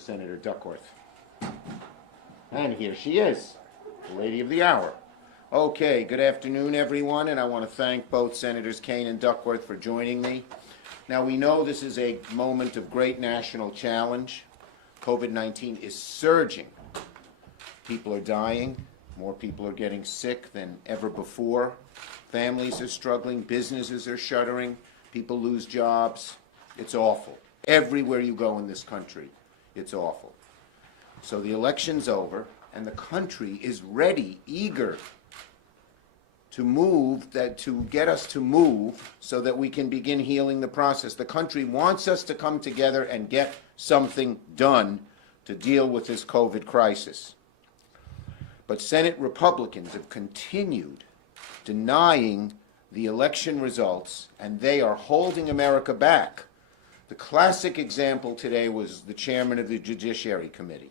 Senator Duckworth. And here she is, the lady of the hour. Okay, good afternoon, everyone, and I want to thank both Senators Kaine and Duckworth for joining me. Now, we know this is a moment of great national challenge. COVID-19 is surging. People are dying. More people are getting sick than ever before. Families are struggling. Businesses are shuttering. People lose jobs. It's awful. Everywhere you go in this country, it's awful. So the election's over, and the country is ready, eager to move, to get us to move so that we can begin healing the process. The country wants us to come together and get something done to deal with this COVID crisis. But Senate Republicans have continued denying the election results, and they are holding America back. The classic example today was the chairman of the Judiciary Committee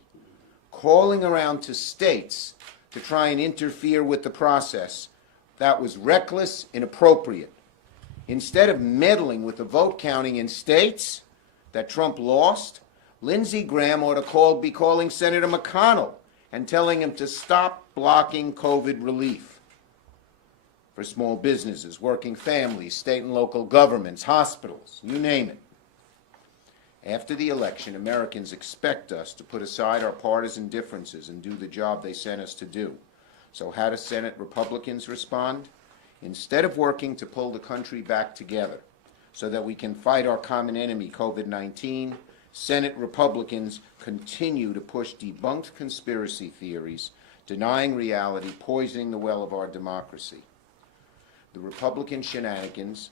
calling around to states to try and interfere with the process. That was reckless, inappropriate. Instead of meddling with the vote counting in states that Trump lost, Lindsey Graham ought to be calling Senator McConnell and telling him to stop blocking COVID relief for small businesses, working families, state and local governments, hospitals, you name it. After the election, Americans expect us to put aside our partisan differences and do the job they sent us to do. So how do Senate Republicans respond? Instead of working to pull the country back together so that we can fight our common enemy, COVID-19, Senate Republicans continue to push debunked conspiracy theories, denying reality, poisoning the well of our democracy. The Republican shenanigans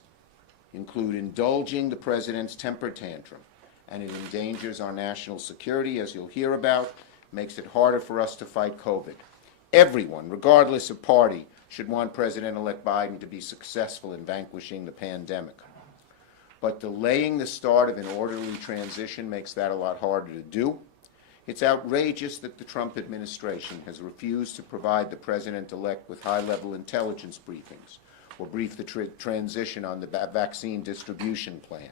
include indulging the president's temper tantrum, and it endangers our national security, as you'll hear about, makes it harder for us to fight COVID. Everyone, regardless of party, should want President-elect Biden to be successful in vanquishing the pandemic. But delaying the start of an orderly transition makes that a lot harder to do. It's outrageous that the Trump administration has refused to provide the president-elect with high-level intelligence briefings or brief the transition on the vaccine distribution plan.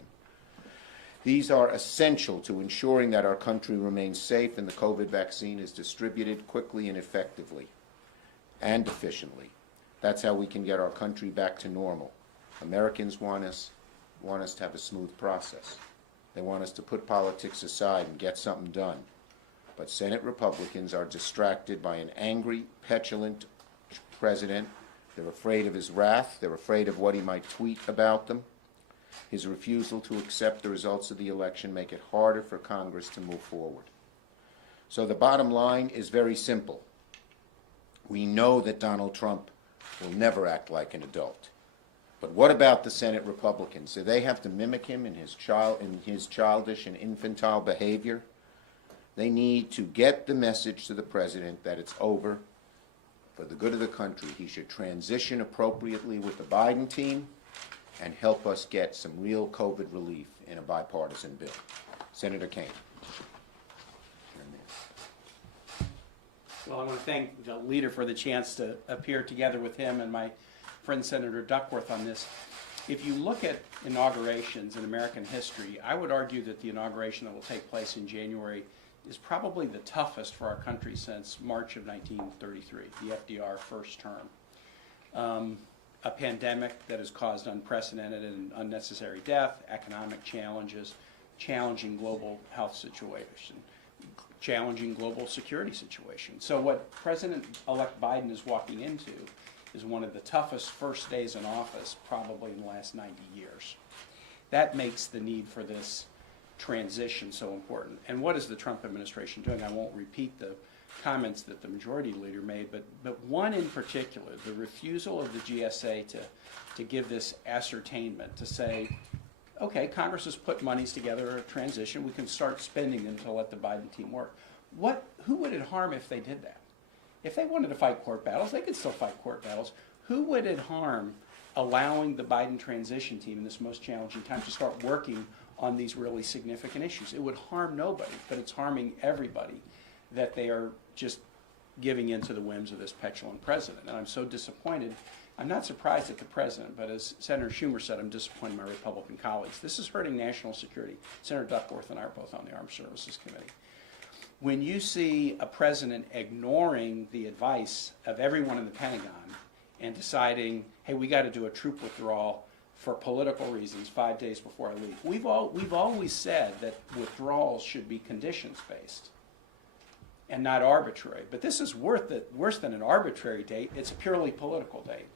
These are essential to ensuring that our country remains safe and the COVID vaccine is distributed quickly and effectively and efficiently. That's how we can get our country back to normal. Americans want us to have a smooth process. They want us to put politics aside and get something done. But Senate Republicans are distracted by an angry, petulant president. They're afraid of his wrath. They're afraid of what he might tweet about them. His refusal to accept the results of the election make it harder for Congress to move forward. So the bottom line is very simple. We know that Donald Trump will never act like an adult. But what about the Senate Republicans? Do they have to mimic him in his childish and infantile behavior? They need to get the message to the president that it's over. For the good of the country, he should transition appropriately with the Biden team and help us get some real COVID relief in a bipartisan bill. Senator Kaine. Well, I want to thank the leader for the chance to appear together with him and my friend Senator Duckworth on this. If you look at inaugurations in American history, I would argue that the inauguration that will take place in January is probably the toughest for our country since March of 1933, the FDR first term. A pandemic that has caused unprecedented and unnecessary death, economic challenges, challenging global health situation, challenging global security situation. So what President-elect Biden is walking into is one of the toughest first days in office probably in the last 90 years. That makes the need for this transition so important. And what is the Trump administration doing? I won't repeat the comments that the majority leader made, but one in particular, the refusal of the GSA to give this ascertainment, to say, okay, Congress has put monies together, a transition, we can start spending them to let the Biden team work. Who would it harm if they did that? If they wanted to fight court battles, they could still fight court battles. Who would it harm allowing the Biden transition team in this most challenging time to start working on these really significant issues? It would harm nobody, but it's harming everybody that they are just giving in to the whims of this petulant president. And I'm so disappointed. I'm not surprised at the president, but as Senator Schumer said, I'm disappointed in my Republican colleagues. This is hurting national security. Senator Duckworth and I are both on the Armed Services Committee. When you see a president ignoring the advice of everyone in the Pentagon and deciding, hey, we got to do a troop withdrawal for political reasons 5 days before I leave. We've always said that withdrawals should be conditions-based and not arbitrary. But this is worse than an arbitrary date. It's a purely political date.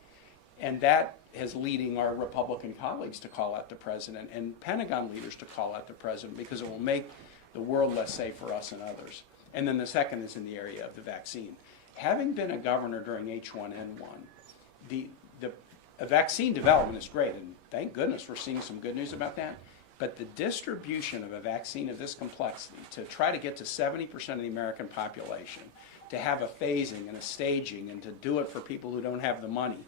And that is leading our Republican colleagues to call out the president and Pentagon leaders to call out the president because it will make the world less safe for us and others. And then the second is in the area of the vaccine. Having been a governor during H1N1, a vaccine development is great, and thank goodness we're seeing some good news about that. But the distribution of a vaccine of this complexity, to try to get to 70% of the American population, to have a phasing and a staging, and to do it for people who don't have the money,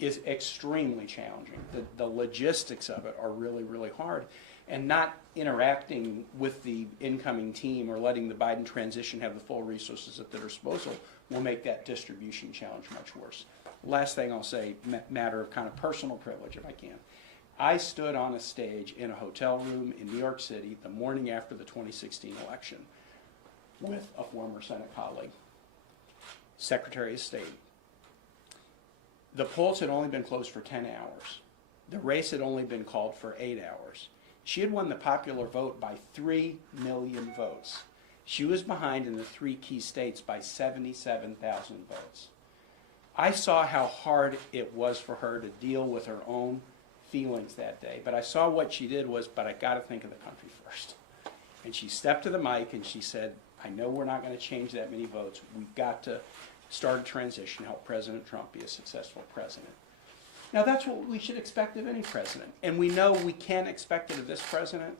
is extremely challenging. The logistics of it are really, really hard. And not interacting with the incoming team or letting the Biden transition have the full resources at their disposal will make that distribution challenge much worse. Last thing I'll say, matter of kind of personal privilege, if I can. I stood on a stage in a hotel room in New York City the morning after the 2016 election with a former Senate colleague, Secretary of State. The polls had only been closed for 10 hours. The race had only been called for 8 hours. She had won the popular vote by 3 million votes. She was behind in the 3 key states by 77,000 votes. I saw how hard it was for her to deal with her own feelings that day, but I saw what she did was, but I got to think of the country first. And she stepped to the mic and she said, I know we're not going to change that many votes. We've got to start a transition, help President Trump be a successful president. Now that's what we should expect of any president. And we know we can't expect it of this president,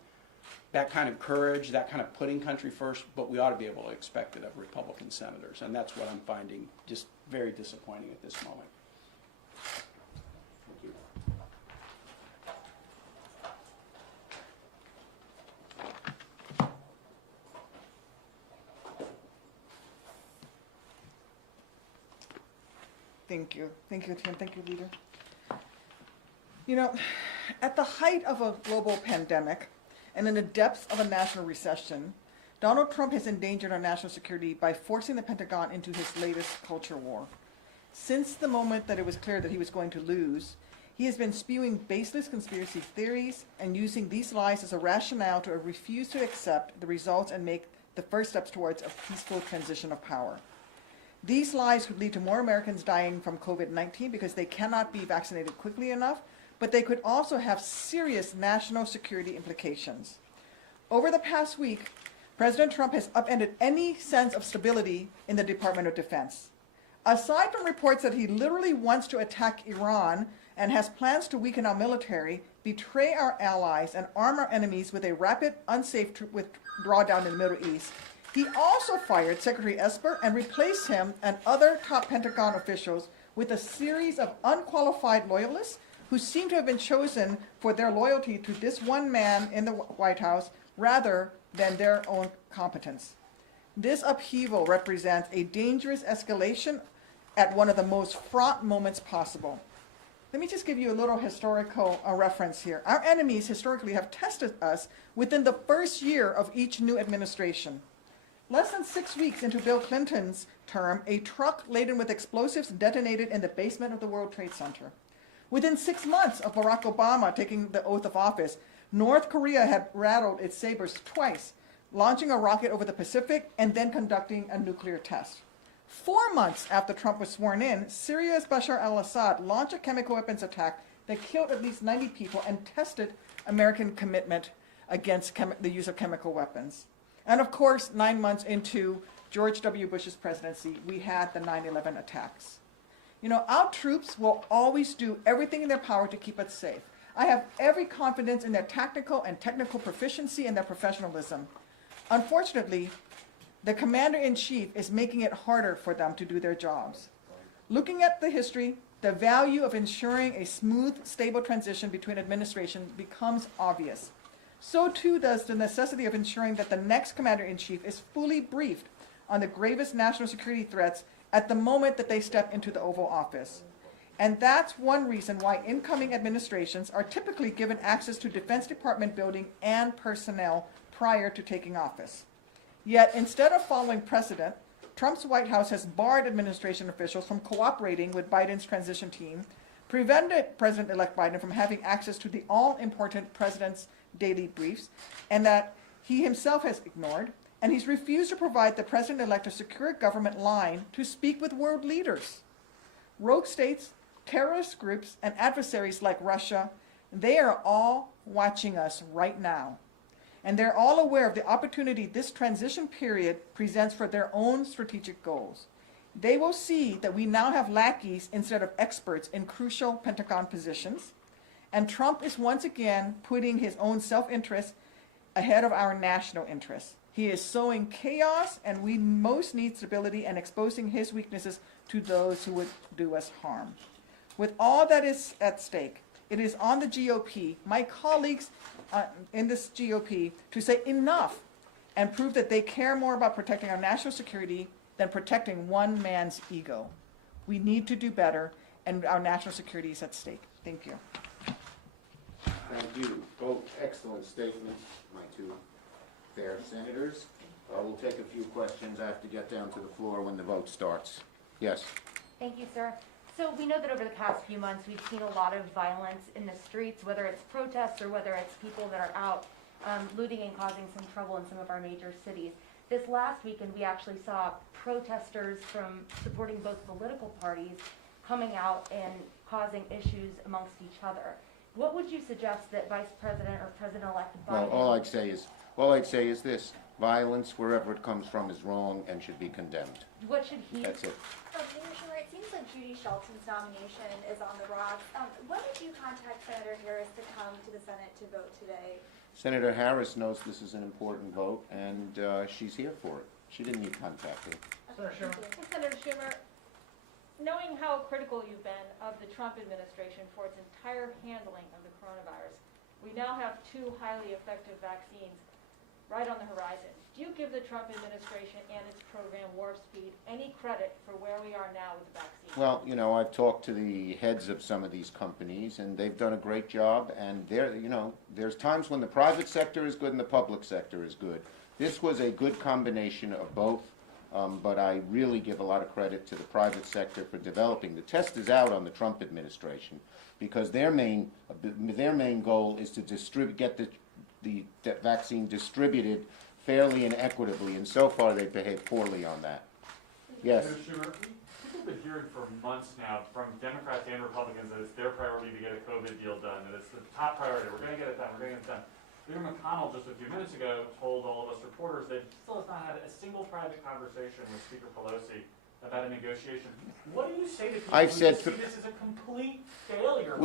that kind of courage, that kind of putting country first, but we ought to be able to expect it of Republican senators. And that's what I'm finding just very disappointing at this moment. Thank you. Thank you. Thank you, Tim. Thank you, Leader. You know, at the height of a global pandemic and in the depths of a national recession, Donald Trump has endangered our national security by forcing the Pentagon into his latest culture war. Since the moment that it was clear that he was going to lose, he has been spewing baseless conspiracy theories and using these lies as a rationale to refuse to accept the results and make the first steps towards a peaceful transition of power. These lies could lead to more Americans dying from COVID-19 because they cannot be vaccinated quickly enough, but they could also have serious national security implications. Over the past week, President Trump has upended any sense of stability in the Department of Defense. Aside from reports that he literally wants to attack Iran and has plans to weaken our military, betray our allies, and arm our enemies with a rapid, unsafe drawdown in the Middle East, he also fired Secretary Esper and replaced him and other top Pentagon officials with a series of unqualified loyalists who seem to have been chosen for their loyalty to this one man in the White House rather than their own competence. This upheaval represents a dangerous escalation at one of the most fraught moments possible. Let me just give you a little historical reference here. Our enemies historically have tested us within the first year of each new administration. Less than 6 weeks into Bill Clinton's term, a truck laden with explosives detonated in the basement of the World Trade Center. Within 6 months of Barack Obama taking the oath of office, North Korea had rattled its sabers twice, launching a rocket over the Pacific and then conducting a nuclear test. 4 months after Trump was sworn in, Syria's Bashar al-Assad launched a chemical weapons attack that killed at least 90 people and tested American commitment against the use of chemical weapons. And of course, 9 months into George W. Bush's presidency, we had the 9/11 attacks. You know, our troops will always do everything in their power to keep us safe. I have every confidence in their tactical and technical proficiency and their professionalism. Unfortunately, the commander-in-chief is making it harder for them to do their jobs. Looking at the history, the value of ensuring a smooth, stable transition between administrations becomes obvious. So too does the necessity of ensuring that the next commander-in-chief is fully briefed on the gravest national security threats at the moment that they step into the Oval Office. And that's one reason why incoming administrations are typically given access to Defense Department building and personnel prior to taking office. Yet, instead of following precedent, Trump's White House has barred administration officials from cooperating with Biden's transition team, prevented President-elect Biden from having access to the all-important president's daily briefs, and that he himself has ignored, and he's refused to provide the president-elect a secure government line to speak with world leaders. Rogue states, terrorist groups, and adversaries like Russia, they are all watching us right now. And they're all aware of the opportunity this transition period presents for their own strategic goals. They will see that we now have lackeys instead of experts in crucial Pentagon positions, and Trump is once again putting his own self-interest ahead of our national interests. He is sowing chaos, and we most need stability and exposing his weaknesses to those who would do us harm. With all that is at stake, it is on the GOP, my colleagues in this GOP, to say enough and prove that they care more about protecting our national security than protecting one man's ego. We need to do better, and our national security is at stake. Thank you. Thank you. Both excellent statements, my two fair senators. We'll take a few questions. I have to get down to the floor when the vote starts. Yes. Thank you, sir. So we know that over the past few months, we've seen a lot of violence in the streets, whether it's protests or whether it's people that are out looting and causing some trouble in some of our major cities. This last weekend, we actually saw protesters from supporting both political parties coming out and causing issues amongst each other. What would you suggest that Vice President or President-elect Biden... Well, all I'd say is this. Violence, wherever it comes from, is wrong and should be condemned. What should he... That's it. Mayor Schumer, it seems like Judy Shelton's nomination is on the rocks. When did you contact Senator Harris to come to the Senate to vote today? Senator Harris knows this is an important vote, and she's here for it. She didn't need contacting. Senator Schumer. Senator Schumer, knowing how critical you've been of the Trump administration for its entire handling of the coronavirus, we now have 2 highly effective vaccines right on the horizon. Do you give the Trump administration and its program Warp Speed any credit for where we are now with the vaccine? Well, you know, I've talked to the heads of some of these companies, and they've done a great job. And there's times when the private sector is good and the public sector is good. This was a good combination of both, but I really give a lot of credit to the private sector for developing. The test is out on the Trump administration because their main goal is to get the vaccine distributed fairly and equitably, and so far they've behaved poorly on that. Yes. Senator Schumer, people have been hearing for months now from Democrats and Republicans that it's their priority to get a COVID deal done, that it's the top priority. We're going to get it done. We're going to get it done. Leader McConnell just a few minutes ago told all of us reporters that he still has not had a single private conversation with Speaker Pelosi about a negotiation. What do you say to people I've who said see this as a complete failure?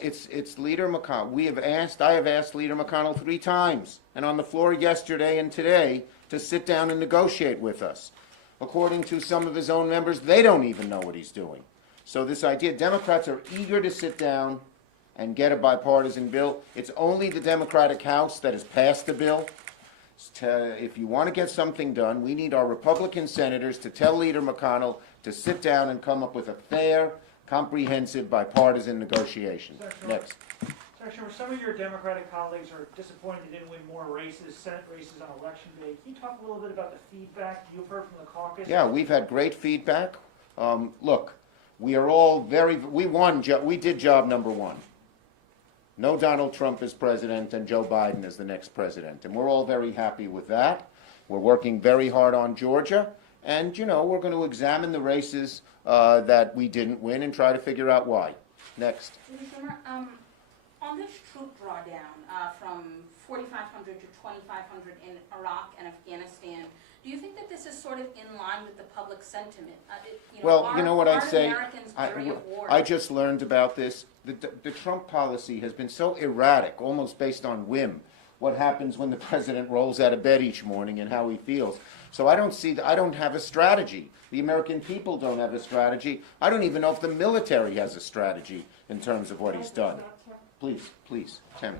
It's Leader McConnell. I have asked Leader McConnell 3 times, and on the floor yesterday and today, to sit down and negotiate with us. According to some of his own members, they don't even know what he's doing. So this idea, Democrats are eager to sit down and get a bipartisan bill. It's only the Democratic House that has passed the bill. If you want to get something done, we need our Republican senators to tell Leader McConnell to sit down and come up with a fair, comprehensive, bipartisan negotiation. Next. Senator Schumer, some of your Democratic colleagues are disappointed you didn't win more races, Senate races on election day. Can you talk a little bit about the feedback you've heard from the caucus? Yeah, we've had great feedback. Look, we are all we did job number 1. No Donald Trump as president and Joe Biden as the next president. And we're all very happy with that. We're working very hard on Georgia. And, we're going to examine the races that we didn't win and try to figure out why. Next. Senator Schumer, on this troop drawdown from 4,500 to 2,500 in Iraq and Afghanistan, do you think that this is sort of in line with the public sentiment? You know what I'd say? Americans weary of war? I just learned about this. The Trump policy has been so erratic, almost based on whim, what happens when the president rolls out of bed each morning and how he feels. So I don't have a strategy. The American people don't have a strategy. I don't even know if the military has a strategy in terms of what he's done. Please, Tim.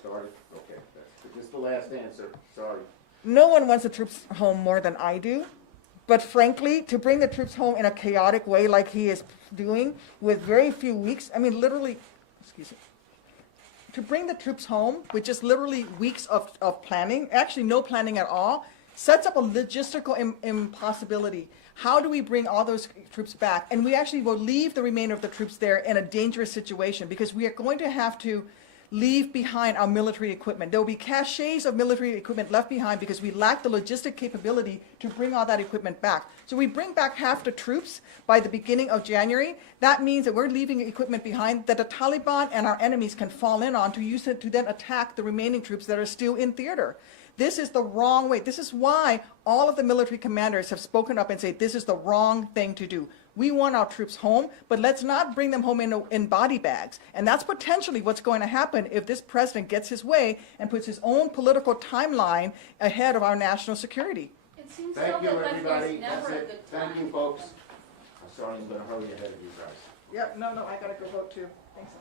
Started? Okay. This is the last answer. Sorry. No one wants the troops home more than I do. But frankly, to bring the troops home in a chaotic way like he is doing with very few weeks, literally, to bring the troops home with just literally weeks of planning, actually no planning at all, sets up a logistical impossibility. How do we bring all those troops back? And we actually will leave the remainder of the troops there in a dangerous situation because we are going to have to leave behind our military equipment. There will be caches of military equipment left behind because we lack the logistic capability to bring all that equipment back. So we bring back half the troops by the beginning of January. That means that we're leaving equipment behind that the Taliban and our enemies can fall in on to use it to then attack the remaining troops that are still in theater. This is the wrong way. This is why all of the military commanders have spoken up and said this is the wrong thing to do. We want our troops home, but let's not bring them home in body bags. And that's potentially what's going to happen if this president gets his way and puts his own political timeline ahead of our national security. It seems Thank so you, that like everybody. there's never That's a it. good time. Thank you, folks. I'm sorry, I'm gonna hurry ahead of you guys. Yep, no, I gotta go vote too. Thanks.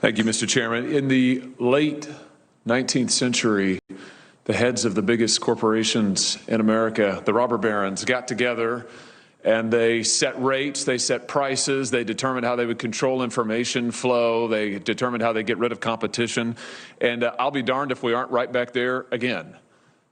Thank you, Mr. Chairman. In the late 19th century, the heads of the biggest corporations in America, the robber barons, got together and they set rates, they set prices, they determined how they would control information flow, they determined how they get rid of competition. And I'll be darned if we aren't right back there again.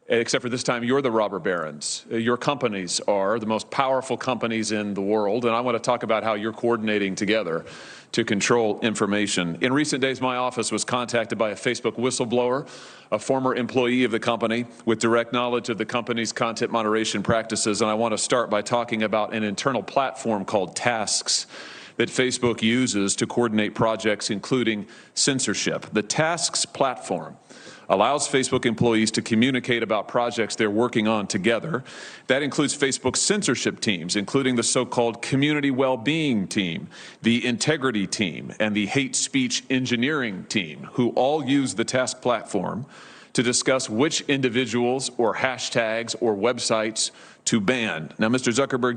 Except for this time, you're the robber barons. Your companies are the most powerful companies in the world, and I want to talk about how you're coordinating together to control information. In recent days, my office was contacted by a Facebook whistleblower, a former employee of the company with direct knowledge of the company's content moderation practices, and I want to start by talking about an internal platform called Tasks that Facebook uses to coordinate projects, including censorship. The Tasks platform allows Facebook employees to communicate about projects they're working on together. That includes Facebook's censorship teams, including the so-called community well-being team, the integrity team, and the hate speech engineering team, who all use the Task platform to discuss which individuals or hashtags or websites to ban. Now, Mr. Zuckerberg,